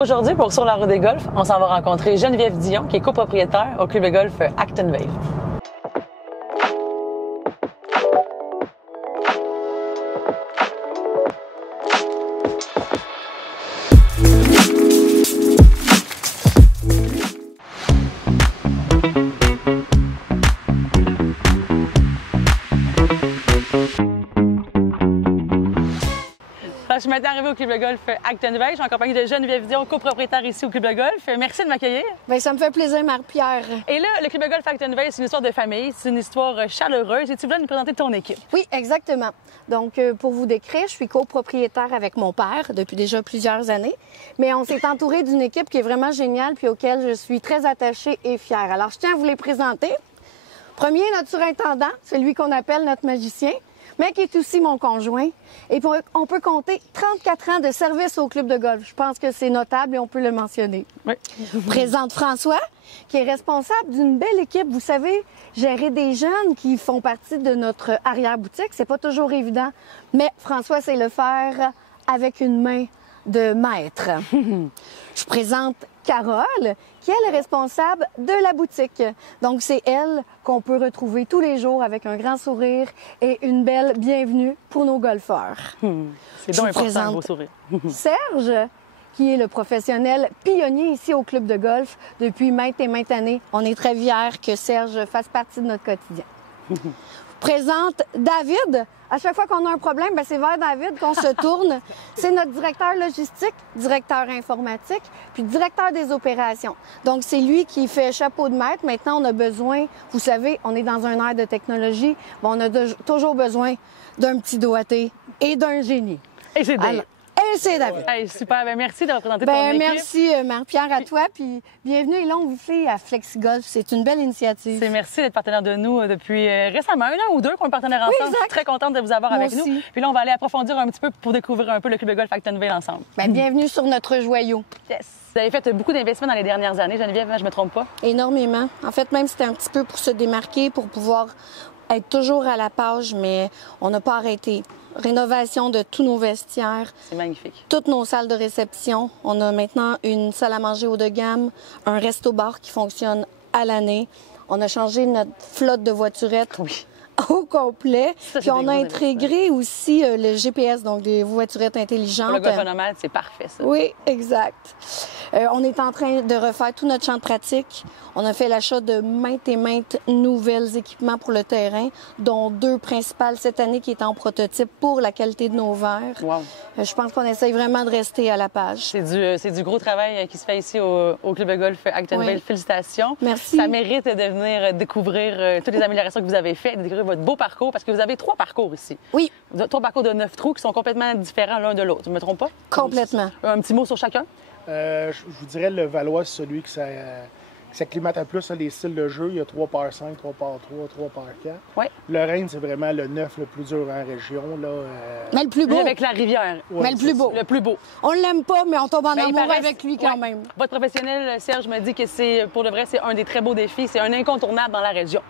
Aujourd'hui, pour Sur la route des golfs, on s'en va rencontrer Geneviève Dion, qui est copropriétaire au club de golf Actonville. Je suis maintenant arrivée au club de golf Actonville. Je suis en compagnie de Geneviève Dion, copropriétaire ici au club de golf. Merci de m'accueillir. Bien, ça me fait plaisir, Marie-Pierre. Et là, le club de golf Actonville, c'est une histoire de famille, c'est une histoire chaleureuse. Et tu voulais nous présenter ton équipe? Oui, exactement. Donc, pour vous décrire, je suis copropriétaire avec mon père depuis déjà plusieurs années. Mais on s'est entouré d'une équipe qui est vraiment géniale puis auquel je suis très attachée et fière. Alors, je tiens à vous les présenter. Premier, notre surintendant, celui qu'on appelle notre magicien, mais qui est aussi mon conjoint. Et puis, on peut compter 34 ans de service au club de golf. Je pense que c'est notable et on peut le mentionner. Oui. Présente François, qui est responsable d'une belle équipe. Vous savez, gérer des jeunes qui font partie de notre arrière-boutique, c'est pas toujours évident. Mais François sait le faire avec une main de maître. Je présente Carole, qui elle est responsable de la boutique. Donc, c'est elle qu'on peut retrouver tous les jours avec un grand sourire et une belle bienvenue pour nos golfeurs. C'est donc important, un beau sourire. Serge, qui est le professionnel pionnier ici au club de golf depuis maintes et maintes années. On est très fiers que Serge fasse partie de notre quotidien. Présente David. À chaque fois qu'on a un problème, c'est vers David qu'on se tourne. C'est notre directeur logistique, directeur informatique, puis directeur des opérations. Donc, c'est lui qui fait chapeau de maître. Maintenant, on a besoin, vous savez, on est dans un ère de technologie, on a toujours besoin d'un petit doigté et d'un génie. Et c'est David. Et c'est David. Hey, super, merci de représenter ton équipe. Merci Marie-Pierre à toi, puis bienvenue et longue vie à FlexiGolf. C'est une belle initiative. Merci d'être partenaire de nous depuis récemment, un an ou deux qu'on est partenaire ensemble. Oui, exact. Je suis très contente de vous avoir Moi avec aussi. nous. Puis là, on va aller approfondir un petit peu pour découvrir un peu le club de golf Actonville ensemble. Bienvenue sur notre joyau. Yes! Vous avez fait beaucoup d'investissements dans les dernières années, Geneviève, je me trompe pas? Énormément. En fait, même c'était un petit peu pour se démarquer, pour pouvoir être toujours à la page, mais on n'a pas arrêté. Rénovation de tous nos vestiaires. C'est magnifique. Toutes nos salles de réception. On a maintenant une salle à manger haut de gamme, un resto-bar qui fonctionne à l'année. On a changé notre flotte de voiturettes au complet. Ça, puis on a intégré aussi le GPS, donc des voiturettes intelligentes. Pour le golf nomade, c'est parfait, ça. Oui, exact. On est en train de refaire tout notre champ de pratique. On a fait l'achat de maintes et maintes nouvelles équipements pour le terrain, dont 2 principales cette année qui est en prototype pour la qualité de nos verres. Wow. Je pense qu'on essaye vraiment de rester à la page. C'est du gros travail qui se fait ici au club de golf Actonville. Oui. Félicitations. Merci. Ça mérite de venir découvrir toutes les améliorations que vous avez faites, de découvrir votre beau parcours, parce que vous avez 3 parcours ici. Oui. 3 parcours de 9 trous qui sont complètement différents l'un de l'autre. Je ne me trompe pas? Complètement. Un petit mot sur chacun? Je vous dirais le Valois, c'est celui qui s'acclimate à plus les styles de jeu. Il y a 3 par 5, 3 par 3, 3 par 4. Oui. Le Reine, c'est vraiment le 9 le plus dur en région. Là, Mais le plus beau. Lui avec la rivière. Ouais, Mais le plus beau. Le plus beau. On l'aime pas, mais on tombe en Ben, il amour paraît- avec lui quand Ouais. même. Votre professionnel, Serge, me dit que c'est, pour le vrai, c'est un des très beaux défis. C'est un incontournable dans la région.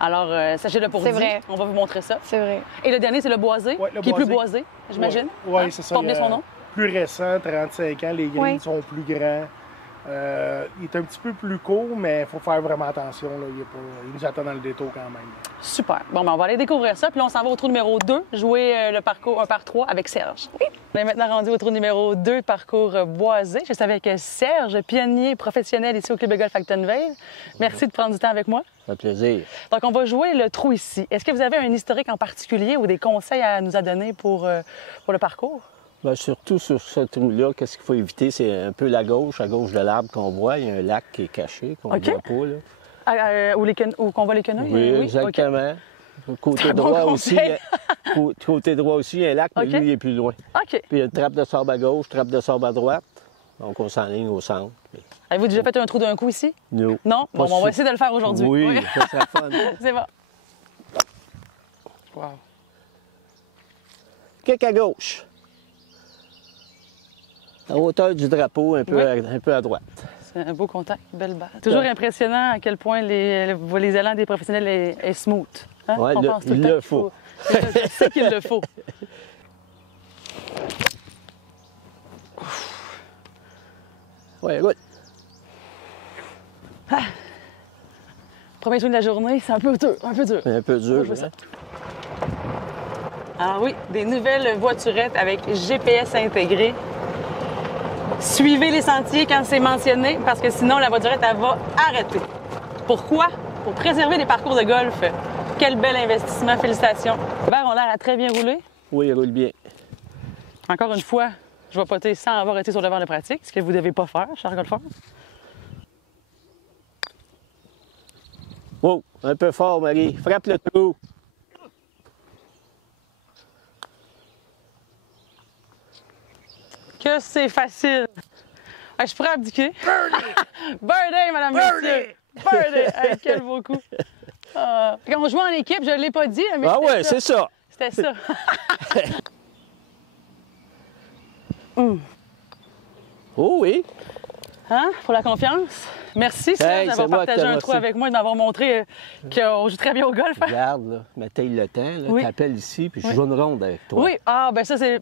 Alors, sachez-le pour C'est dit. vrai. On va vous montrer ça. C'est vrai. Et le dernier, c'est le boisé, Ouais, le qui est plus boisé. boisé, j'imagine. Oui, Hein? c'est ça. Porte bien son nom. Plus récent, 35 ans, les greens Ouais. sont plus grands. Il est un petit peu plus court, mais il faut faire vraiment attention. Là. Il nous attend dans le détour quand même. Super. Bon, ben, on va aller découvrir ça. Puis là, on s'en va au trou numéro 2, jouer le parcours 1 par 3 avec Serge. Oui. On est maintenant rendu au trou numéro 2, parcours boisé. Je suis avec Serge, pionnier professionnel ici au club de golf Actonville. Merci de prendre du temps avec moi. Ça fait plaisir. Donc, on va jouer le trou ici. Est-ce que vous avez un historique en particulier ou des conseils à nous donner pour le parcours? Bien, surtout sur ce trou-là, qu'est-ce qu'il faut éviter? C'est un peu à gauche de l'arbre qu'on voit. Il y a un lac qui est caché, qu'on ne OK. voit pas. Là. Où qu'on voit les quenouilles? Oui, exactement. Côté Très bon droit aussi, conseil. côté droit aussi, il y a un lac, mais OK. lui, il est plus loin. OK. Puis il y a une trappe de sable à gauche, trappe de sable à droite. Donc, on s'enligne au centre. Avez-vous déjà fait un trou d'un coup ici? Nous. Non? Bon, Pas on va sûr. essayer de le faire aujourd'hui. Oui, ça serait fun. C'est bon. Wow. Quelques à gauche. À hauteur du drapeau, un peu, Oui. un peu à droite. C'est un beau contact, belle balle. Toujours impressionnant à quel point les élans des professionnels est smooth. Hein? Ouais, On le- pense tout il temps le qu'il faut. Je sais qu'il le faut. Ouais, roule. Premier swing de la journée, c'est un peu dur, un peu dur. Un peu dur, je fais ça. hein? Ah oui, des nouvelles voiturettes avec GPS intégré. Suivez les sentiers quand c'est mentionné, parce que sinon, la voiturette, elle va arrêter. Pourquoi? Pour préserver les parcours de golf. Quel bel investissement, félicitations. Les verres ont l'air à très bien rouler. Oui, il roule bien. Encore une fois, je vais poter sans avoir été sur le banc de pratique, ce que vous ne devez pas faire, cher golfeur. Wow, un peu fort, Marie. Frappe le trou. Que c'est facile. Ah, je pourrais abdiquer. Birdie! Birdie, madame, monsieur. Birdie! Hey, quel beau coup. Quand on jouait en équipe, je ne l'ai pas dit, mais Ah ouais, ça. c'est ça. C'était ça. Oh oui. Hein? Pour la confiance. Merci, Hey, d'avoir c'est moi partagé qui te un trou remercie. avec moi et d'avoir montré qu'on joue très bien au golf. Regarde, là, mettez le temps, là, Oui. t'appelles ici, puis je joue une ronde avec toi. Oui, ah, ben ça, c'est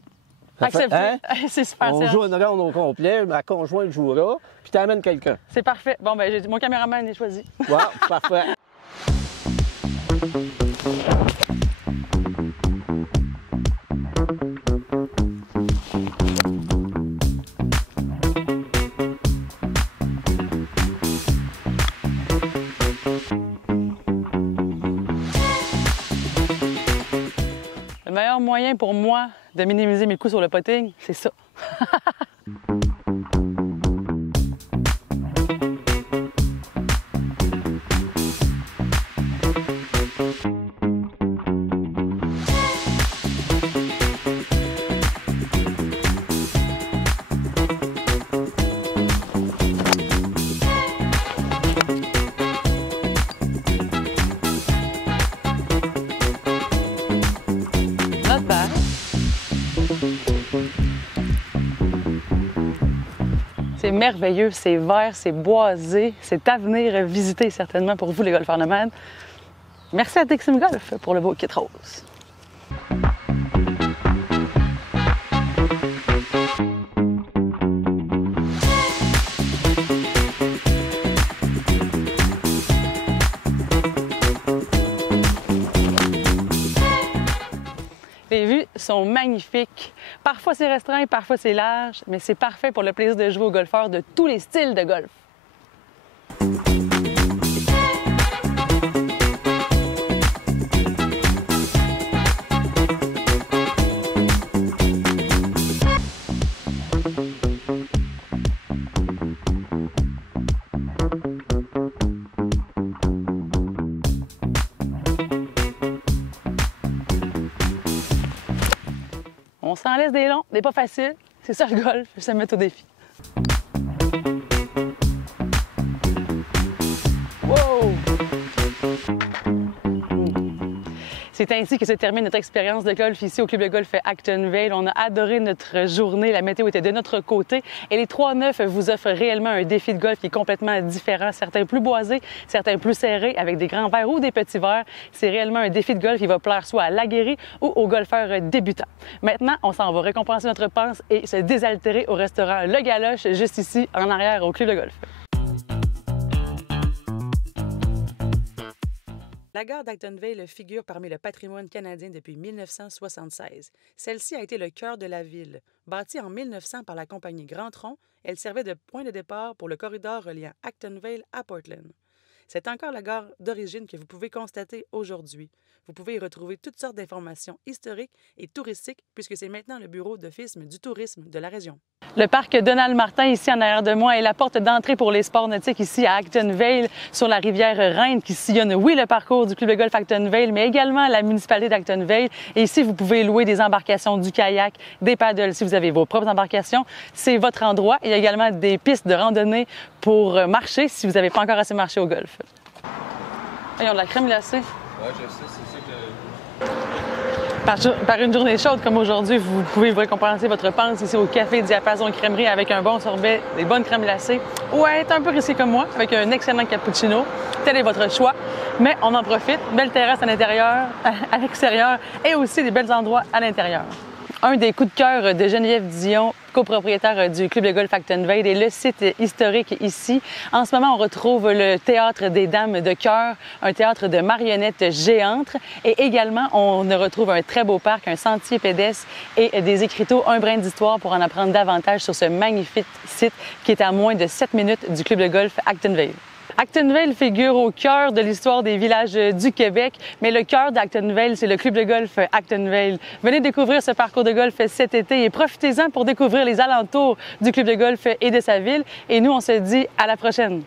Ça fait- accepté. hein? C'est super, On Serge. joue une ronde au complet, ma conjointe jouera, puis t'amènes quelqu'un. C'est parfait. Bon, ben, mon caméraman est choisi. Wow, parfait. Le meilleur moyen pour moi de minimiser mes coups sur le putting, c'est ça. Not bad. C'est merveilleux, c'est vert, c'est boisé, c'est à venir visiter certainement pour vous les golfeurs nomades. Merci à Dixim Golf pour le beau kit rose. Les vues sont magnifiques. Parfois c'est restreint, parfois c'est large, mais c'est parfait pour le plaisir de jouer aux golfeurs de tous les styles de golf. On s'en laisse des longs, des pas faciles. C'est ça le golf, se mettre au défi. Wow! C'est ainsi que se termine notre expérience de golf ici au club de golf Acton Vale. On a adoré notre journée, la météo était de notre côté et les 3-9 vous offrent réellement un défi de golf qui est complètement différent. Certains plus boisés, certains plus serrés avec des grands verres ou des petits verres. C'est réellement un défi de golf qui va plaire soit à l'aguerri ou aux golfeurs débutants. Maintenant, on s'en va récompenser notre panse et se désaltérer au restaurant Le Galoche, juste ici en arrière au club de golf. La gare d'Acton Vale figure parmi le patrimoine canadien depuis 1976. Celle-ci a été le cœur de la ville. Bâtie en 1900 par la compagnie Grand Tronc, elle servait de point de départ pour le corridor reliant Acton Vale à Portland. C'est encore la gare d'origine que vous pouvez constater aujourd'hui. Vous pouvez y retrouver toutes sortes d'informations historiques et touristiques puisque c'est maintenant le bureau d'office du tourisme de la région. Le parc Donald Martin, ici en arrière de moi, est la porte d'entrée pour les sports nautiques ici à Acton Vale, sur la rivière Reine, qui sillonne, oui, le parcours du club de golf Acton Vale, mais également la municipalité d'Acton Vale. Et ici, vous pouvez louer des embarcations, du kayak, des paddles. Si vous avez vos propres embarcations, c'est votre endroit. Il y a également des pistes de randonnée pour marcher si vous n'avez pas encore assez marché au golf. Ils ont de la crème glacée. Ouais, je sais, c'est ça que... Par une journée chaude comme aujourd'hui, vous pouvez vous récompenser votre panse ici au Café Diapason Crèmerie avec un bon sorbet, des bonnes crèmes glacées, ou être un peu risqué comme moi avec un excellent cappuccino. Tel est votre choix, mais on en profite. Belle terrasse à l'intérieur, à l'extérieur et aussi des belles endroits à l'intérieur. Un des coups de cœur de Geneviève Dion copropriétaire du club de golf Actonville et le site historique ici. En ce moment, on retrouve le théâtre des Dames de Cœur, un théâtre de marionnettes géantes et également, on retrouve un très beau parc, un sentier pédestre et des écriteaux, un brin d'histoire pour en apprendre davantage sur ce magnifique site qui est à moins de 7 minutes du club de golf Actonville. Actonville figure au cœur de l'histoire des villages du Québec, mais le cœur d'Actonville, c'est le club de golf Actonville. Venez découvrir ce parcours de golf cet été et profitez-en pour découvrir les alentours du club de golf et de sa ville. Et nous, on se dit à la prochaine.